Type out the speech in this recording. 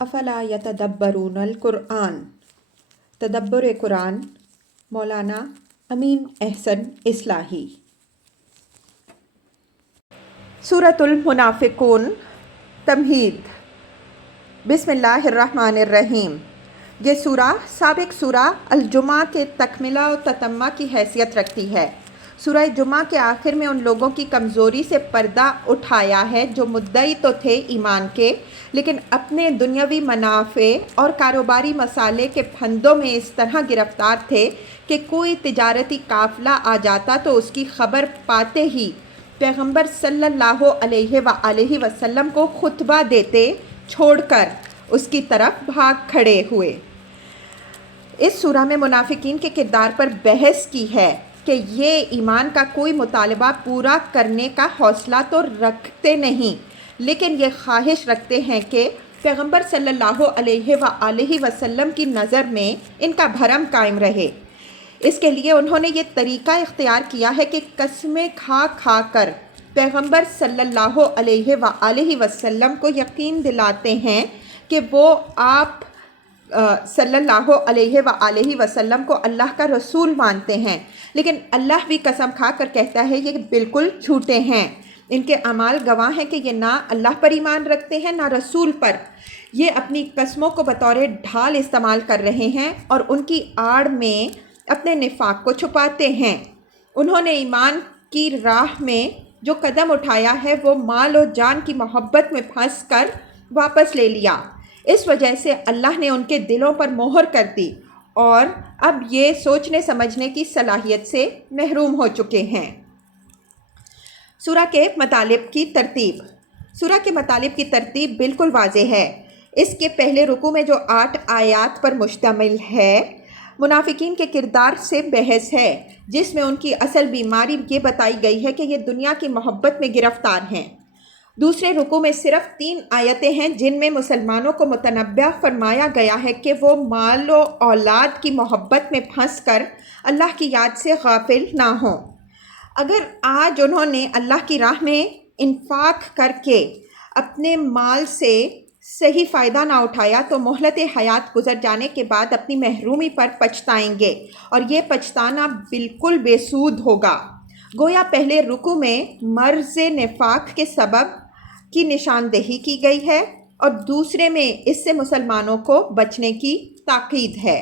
افلا یتدبرون القرآن، تدبر قرآن، مولانا امین احسن اصلاحی۔ سورۃ المنافقون، تمہید۔ بسم اللہ الرحمن الرحیم۔ یہ سورہ سابق سورہ الجمعہ کے تکملہ و تتمہ کی حیثیت رکھتی ہے۔ سورہ جمعہ کے آخر میں ان لوگوں کی کمزوری سے پردہ اٹھایا ہے جو مدعی تو تھے ایمان کے، لیکن اپنے دنیاوی منافع اور کاروباری مصالح کے پھندوں میں اس طرح گرفتار تھے کہ کوئی تجارتی قافلہ آ جاتا تو اس کی خبر پاتے ہی پیغمبر صلی اللہ علیہ وآلہ وسلم کو خطبہ دیتے چھوڑ کر اس کی طرف بھاگ کھڑے ہوئے۔ اس سورہ میں منافقین کے کردار پر بحث کی ہے کہ یہ ایمان کا کوئی مطالبہ پورا کرنے کا حوصلہ تو رکھتے نہیں، لیکن یہ خواہش رکھتے ہیں کہ پیغمبر صلی اللہ علیہ وآلہ وسلم کی نظر میں ان کا بھرم قائم رہے۔ اس کے لیے انہوں نے یہ طریقہ اختیار کیا ہے کہ قسمیں کھا کھا کر پیغمبر صلی اللہ علیہ وآلہ وسلم کو یقین دلاتے ہیں کہ وہ آپ صلی اللہ علیہ وآلہ وسلم کو اللہ کا رسول مانتے ہیں، لیکن اللہ بھی قسم کھا کر کہتا ہے یہ بالکل جھوٹے ہیں۔ ان کے اعمال گواہ ہیں کہ یہ نہ اللہ پر ایمان رکھتے ہیں نہ رسول پر۔ یہ اپنی قسموں کو بطور ڈھال استعمال کر رہے ہیں اور ان کی آڑ میں اپنے نفاق کو چھپاتے ہیں۔ انہوں نے ایمان کی راہ میں جو قدم اٹھایا ہے وہ مال و جان کی محبت میں پھنس کر واپس لے لیا۔ اس وجہ سے اللہ نے ان کے دلوں پر مہر کر دی اور اب یہ سوچنے سمجھنے کی صلاحیت سے محروم ہو چکے ہیں۔ سورہ کے مطالب کی ترتیب۔ سورہ کے مطالب کی ترتیب بالکل واضح ہے۔ اس کے پہلے رکوع میں جو 8 آیات پر مشتمل ہے، منافقین کے کردار سے بحث ہے، جس میں ان کی اصل بیماری یہ بتائی گئی ہے کہ یہ دنیا کی محبت میں گرفتار ہیں۔ دوسرے رکوع میں صرف 3 آیتیں ہیں جن میں مسلمانوں کو متنبہ فرمایا گیا ہے کہ وہ مال و اولاد کی محبت میں پھنس کر اللہ کی یاد سے غافل نہ ہوں۔ اگر آج انہوں نے اللہ کی راہ میں انفاق کر کے اپنے مال سے صحیح فائدہ نہ اٹھایا تو مہلت حیات گزر جانے کے بعد اپنی محرومی پر پچھتائیں گے، اور یہ پچھتانا بالکل بے سود ہوگا۔ گویا پہلے رکوع میں مرض نفاق کے سبب کی نشاندہی کی گئی ہے اور دوسرے میں اس سے مسلمانوں کو بچنے کی تاکید ہے۔